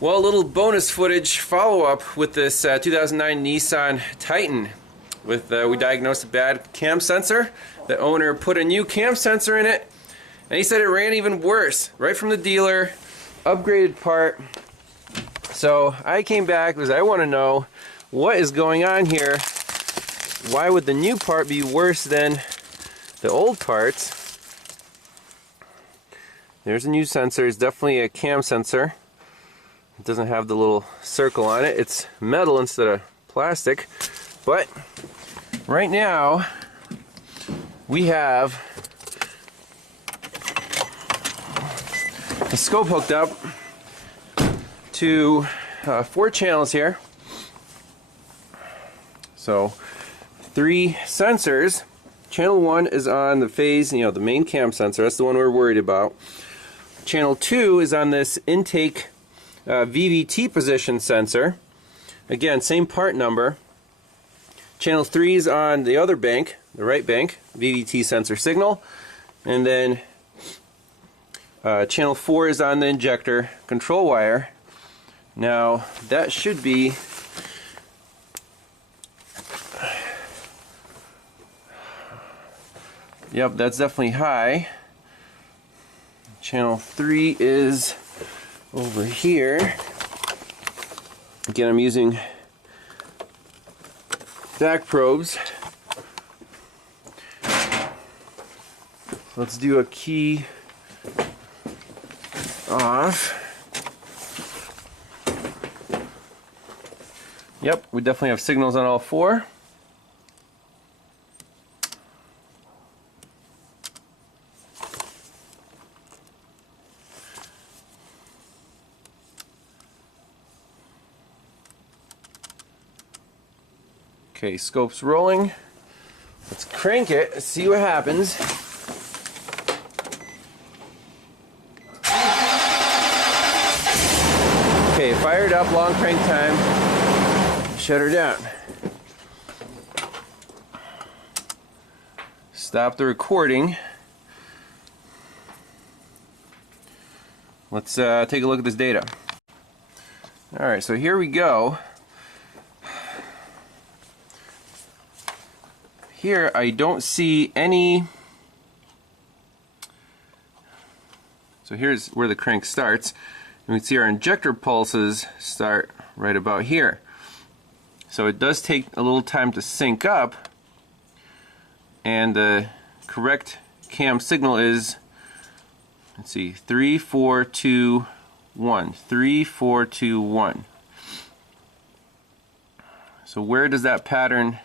Well, a little bonus footage follow-up with this 2009 Nissan Titan. We diagnosed a bad cam sensor. The owner put a new cam sensor in it, and he said it ran even worse. Right from the dealer, upgraded part. So I came back because I want to know what is going on here. Why would the new part be worse than the old parts? There's a new sensor. It's definitely a cam sensor. It doesn't have the little circle on it. It's metal instead of plastic. But right now we have the scope hooked up to 4 channels here. So 3 sensors. Channel 1 is on the phase, the main cam sensor. That's the one we're worried about. Channel 2 is on this intake VVT position sensor. Again, same part number. Channel 3 is on the other bank, the right bank, VVT sensor signal. And then channel 4 is on the injector control wire. Now that should be yep, that's definitely high. Channel 3 is over here. Again, I'm using back probes. Let's do a key off. Yep, we definitely have signals on all 4. Okay, scope's rolling. Let's crank it, see what happens. Okay, fired up, long crank time. Shut her down. Stop the recording. Let's take a look at this data. Alright, so here we go. Here I don't see any. So here's where the crank starts. And we can see our injector pulses start right about here. So it does take a little time to sync up, and the correct cam signal is, let's see, 3, 4, 2, 1. 3, 4, 2, 1. So where does that pattern?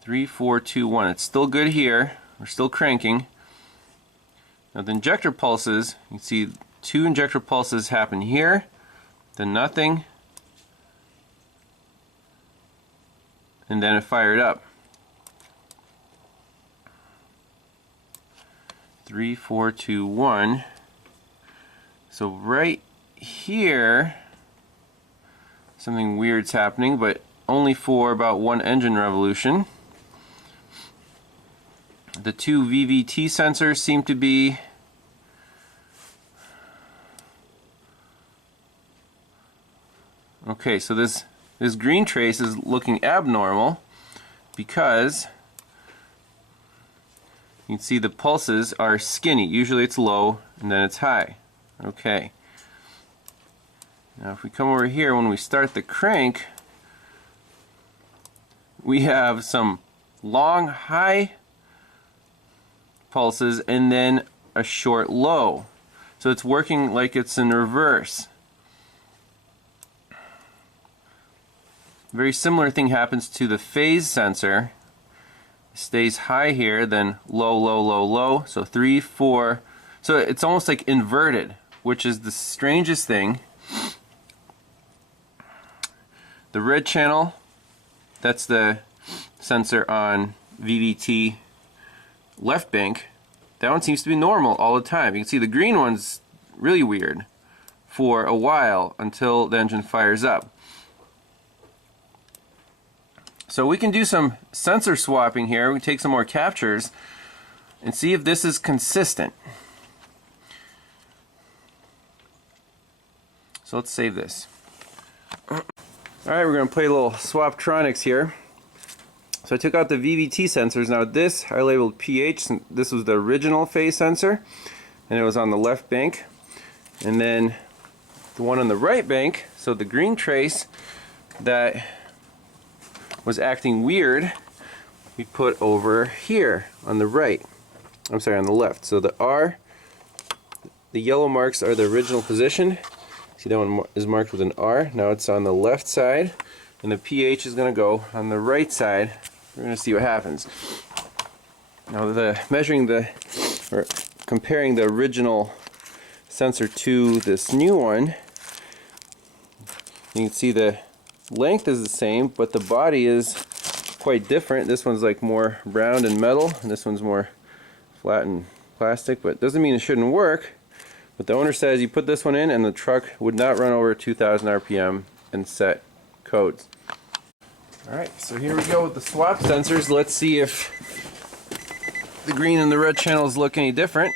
Three, 4, 2, 1. It's still good here. We're still cranking. Now the injector pulses, you can see 2 injector pulses happen here, then nothing, and then it fired up. 3, 4, 2, 1. So right here, something weird's happening, but only for about 1 engine revolution. The 2 VVT sensors seem to be okay. So this green trace is looking abnormal because you can see the pulses are skinny. Usually it's low and then it's high. Okay. Now if we come over here, when we start the crank, we have some long high pulses and then a short low. So it's working like it's in reverse. Very similar thing happens to the phase sensor. It stays high here, then low, low, low, low. So 3, 4. So it's almost like inverted, which is the strangest thing. The red channel, that's the sensor on VVT left bank. That one seems to be normal all the time. You can see the green one's really weird. for a while until the engine fires up. So we can do some sensor swapping here. We can take some more captures and see if this is consistent. So let's save this. Alright, we're going to play a little Swaptronics here. So I took out the VVT sensors. Now this I labeled pH. This was the original phase sensor, and it was on the left bank. And then the one on the right bank, so the green trace that was acting weird, we put over here on the right. I'm sorry, on the left. So the R, the yellow marks are the original position. See, that one is marked with an R. Now it's on the left side, and the pH is going to go on the right side. We're going to see what happens. Now comparing the original sensor to this new one, you can see the length is the same, but the body is quite different. This one's like more round and metal, and this one's more flat and plastic, but it doesn't mean it shouldn't work. But the owner says you put this one in and the truck would not run over 2,000 RPM and set codes. Alright, so here we go with the swap sensors. Let's see if the green and the red channels look any different.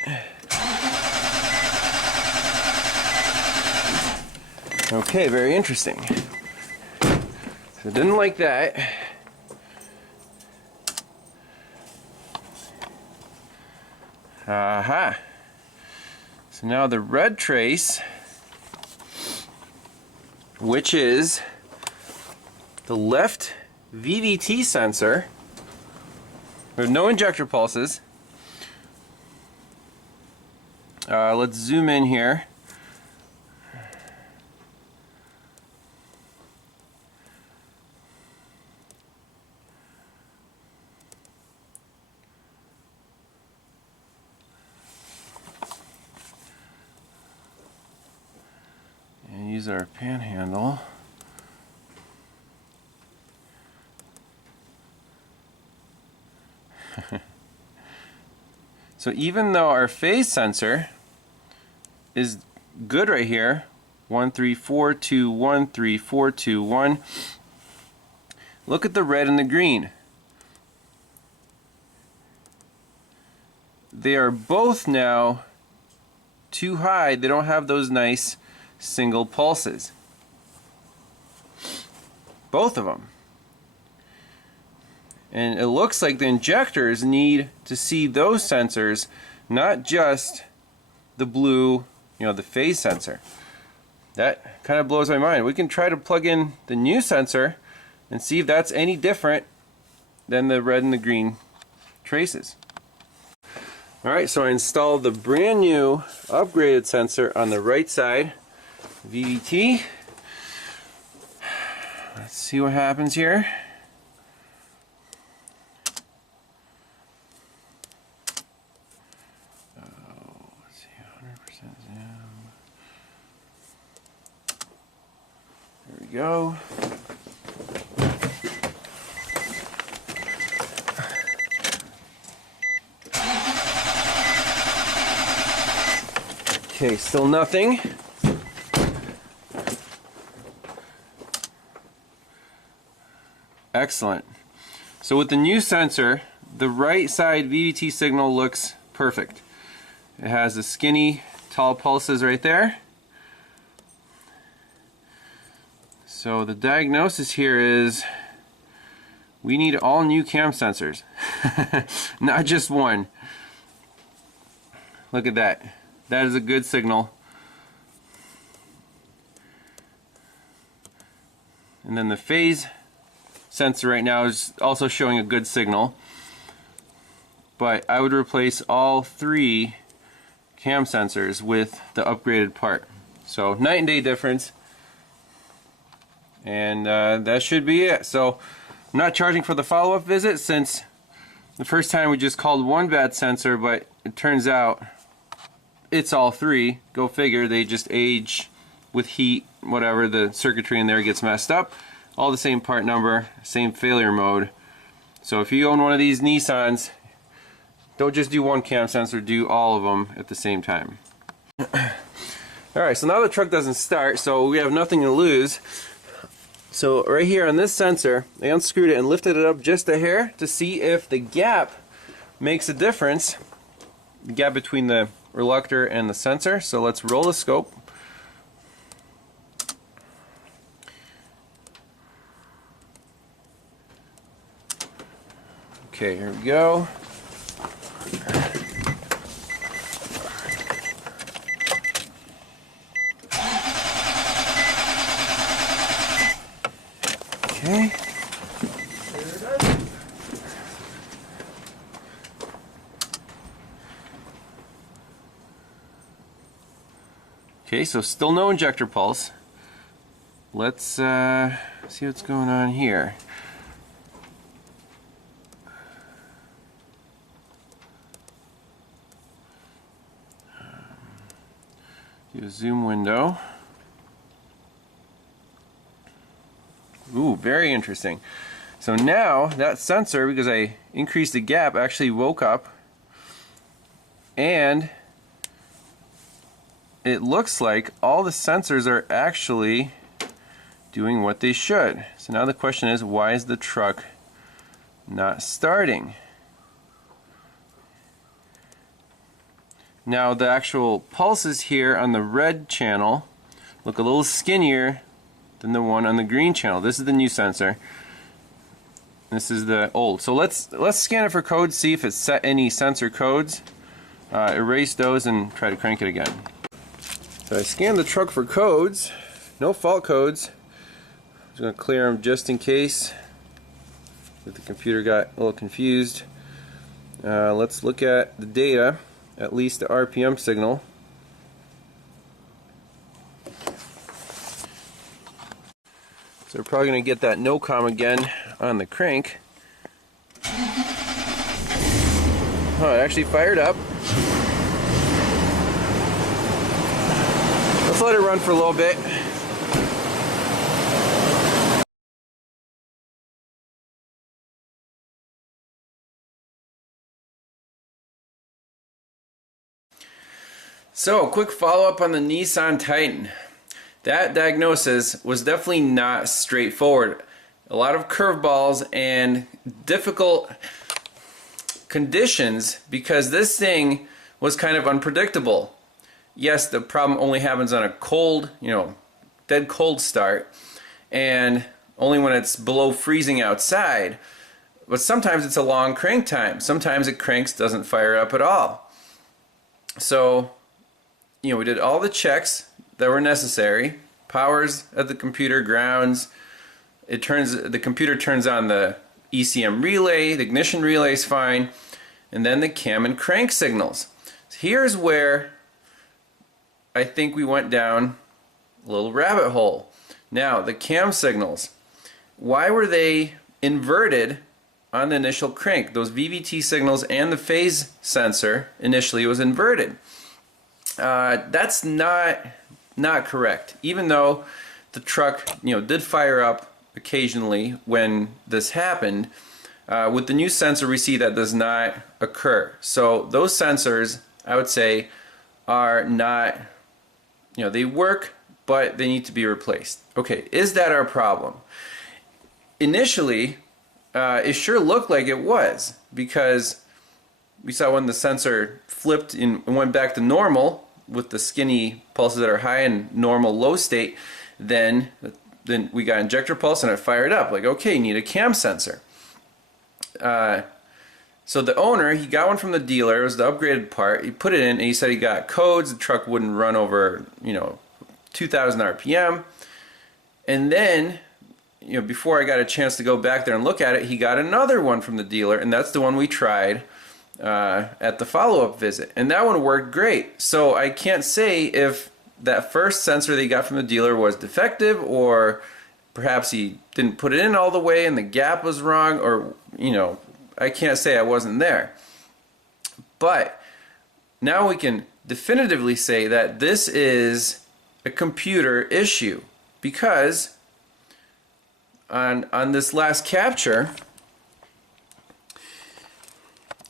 Okay, very interesting. So didn't like that. Aha. So now the red trace, which is the left VVT sensor, we have no injector pulses. Let's zoom in here. And use our panhandle. So even though our phase sensor is good right here, 13421, 3421, look at the red and the green. They are both now too high. They don't have those nice single pulses. Both of them. And it looks like the injectors need to see those sensors, not just the blue, the phase sensor. That kind of blows my mind. We can try to plug in the new sensor and see if that's any different than the red and the green traces. Alright, so I installed the brand new upgraded sensor on the right side, VVT. Let's see what happens here. Let's see, 100% zoom. There we go. Okay, still nothing. Excellent. So with the new sensor, the right side VVT signal looks perfect. It has the skinny, tall pulses right there. So the diagnosis here is we need all new cam sensors, not just one. Look at that. That is a good signal. And then the phase sensor right now is also showing a good signal. But I would replace all three cam sensors with the upgraded part. So night and day difference. And that should be it. So I'm not charging for the follow-up visit, since the first time we just called one bad sensor, but it turns out it's all three. Go figure, they just age with heat, whatever, the circuitry in there gets messed up. All the same part number, same failure mode. So if you own one of these Nissans, don't just do one cam sensor, do all of them at the same time. Alright, so now the truck doesn't start, so we have nothing to lose. So right here on this sensor, I unscrewed it and lifted it up just a hair to see if the gap makes a difference. The gap between the reluctor and the sensor. So let's roll the scope. Okay, here we go. Okay. Okay, so still no injector pulse. Let's see what's going on here. Do a zoom window. Ooh, very interesting. So now that sensor, because I increased the gap, actually woke up, and it looks like all the sensors are actually doing what they should. So now the question is, why is the truck not starting? Now the actual pulses here on the red channel look a little skinnier than the one on the green channel. This is the new sensor. This is the old. So let's scan it for codes, see if it's set any sensor codes. Erase those and try to crank it again. So I scanned the truck for codes. No fault codes. I'm just going to clear them just in case that the computer got a little confused. Let's look at the data, at least the RPM signal. So we're probably going to get that no-com again on the crank. Oh, it actually fired up. Let's let it run for a little bit. So, quick follow-up on the Nissan Titan. That diagnosis was definitely not straightforward. A lot of curveballs and difficult conditions because this thing was kind of unpredictable. Yes, the problem only happens on a cold, dead cold start, and only when it's below freezing outside. But sometimes it's a long crank time. Sometimes it cranks, doesn't fire up at all. So, we did all the checks that were necessary. Powers at the computer, grounds. The computer turns on the ECM relay, the ignition relay is fine, and then the cam and crank signals. So here's where I think we went down a little rabbit hole. Now, the cam signals. Why were they inverted on the initial crank? Those VVT signals and the phase sensor initially was inverted. That's not correct. Even though the truck, did fire up occasionally when this happened, with the new sensor we see that does not occur. So those sensors, I would say, are not, they work, but they need to be replaced. Okay, is that our problem? Initially, it sure looked like it was, because we saw when the sensor flipped and went back to normal with the skinny pulses that are high and normal low state, then we got injector pulse and it fired up. Like, okay, you need a cam sensor. So the owner, he got one from the dealer. It was the upgraded part. He put it in and he said he got codes. The truck wouldn't run over, 2,000 RPM. And then, before I got a chance to go back there and look at it, he got another one from the dealer, and that's the one we tried at the follow-up visit, and that one worked great. So I can't say if that first sensor they got from the dealer was defective, or perhaps he didn't put it in all the way and the gap was wrong, or I can't say, I wasn't there. But now we can definitively say that this is a computer issue, because on this last capture,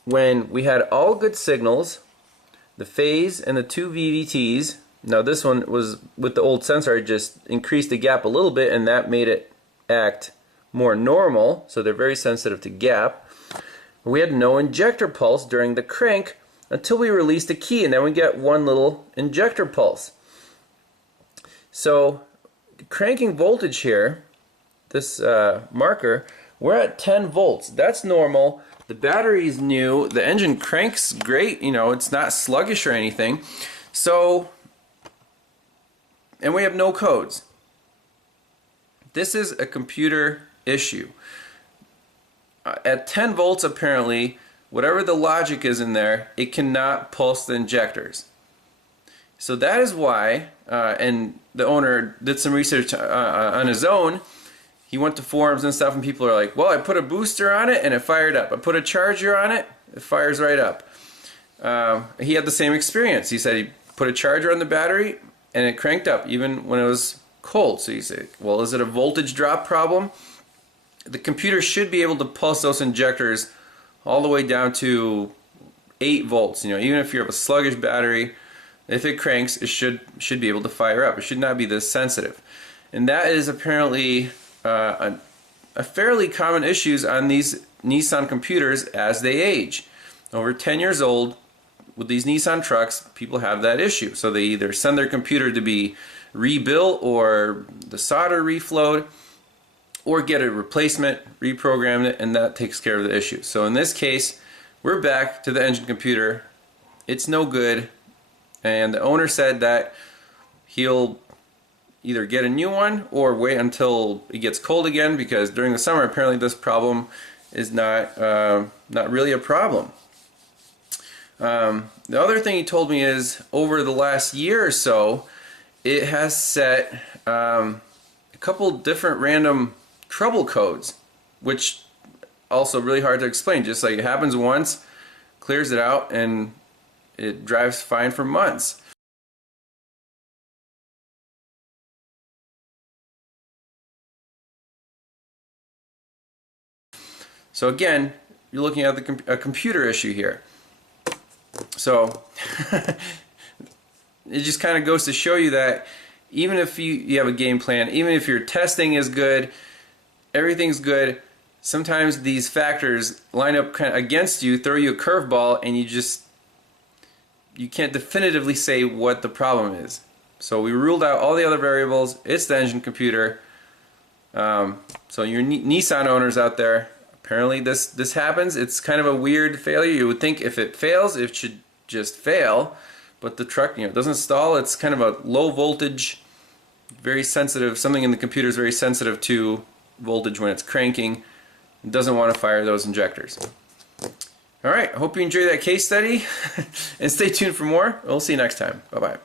when we had all good signals, the phase and the two VVTs, Now this one was with the old sensor. I just increased the gap a little bit, and that made it act more normal. So they're very sensitive to gap. We had no injector pulse during the crank until we released the key, and then we get one little injector pulse. So cranking voltage here, this marker, we're at 10 volts. That's normal. The battery's new. The engine cranks great. You know, it's not sluggish or anything. So, and we have no codes. This is a computer issue. At 10 volts, apparently, whatever the logic is in there, it cannot pulse the injectors. So that is why, and the owner did some research on his own. He went to forums and stuff, and people are like, well, I put a booster on it and it fired up. I put a charger on it, it fires right up. He had the same experience. He said he put a charger on the battery and it cranked up even when it was cold. So you say, well, is it a voltage drop problem? The computer should be able to pulse those injectors all the way down to 8 volts. You know, even if you have a sluggish battery, if it cranks, it should be able to fire up. It should not be this sensitive. And that is apparently a fairly common issue on these Nissan computers as they age. Over 10 years old, with these Nissan trucks, people have that issue. So they either send their computer to be rebuilt, or the solder reflowed, or get a replacement, reprogram it, and that takes care of the issue. So in this case, we're back to the engine computer. It's no good, and the owner said that he'll either get a new one or wait until it gets cold again, because during the summer apparently this problem is not really a problem. The other thing he told me is over the last year or so, it has set a couple different random trouble codes, which also really hard to explain. Just like it happens once, clears it out, and it drives fine for months. So again, you're looking at a computer issue here. So it just kind of goes to show you that even if you have a game plan, even if your testing is good, everything's good, sometimes these factors line up kind of against you, throw you a curveball, and you can't definitively say what the problem is. So we ruled out all the other variables. It's the engine computer. So your Nissan owners out there, apparently this happens. It's kind of a weird failure. You would think if it fails, it should just fail, but the truck, you know, doesn't stall. It's kind of a low voltage, very sensitive. Something in the computer is very sensitive to voltage when it's cranking. It doesn't want to fire those injectors. All right, I hope you enjoyed that case study, and stay tuned for more. We'll see you next time. Bye-bye.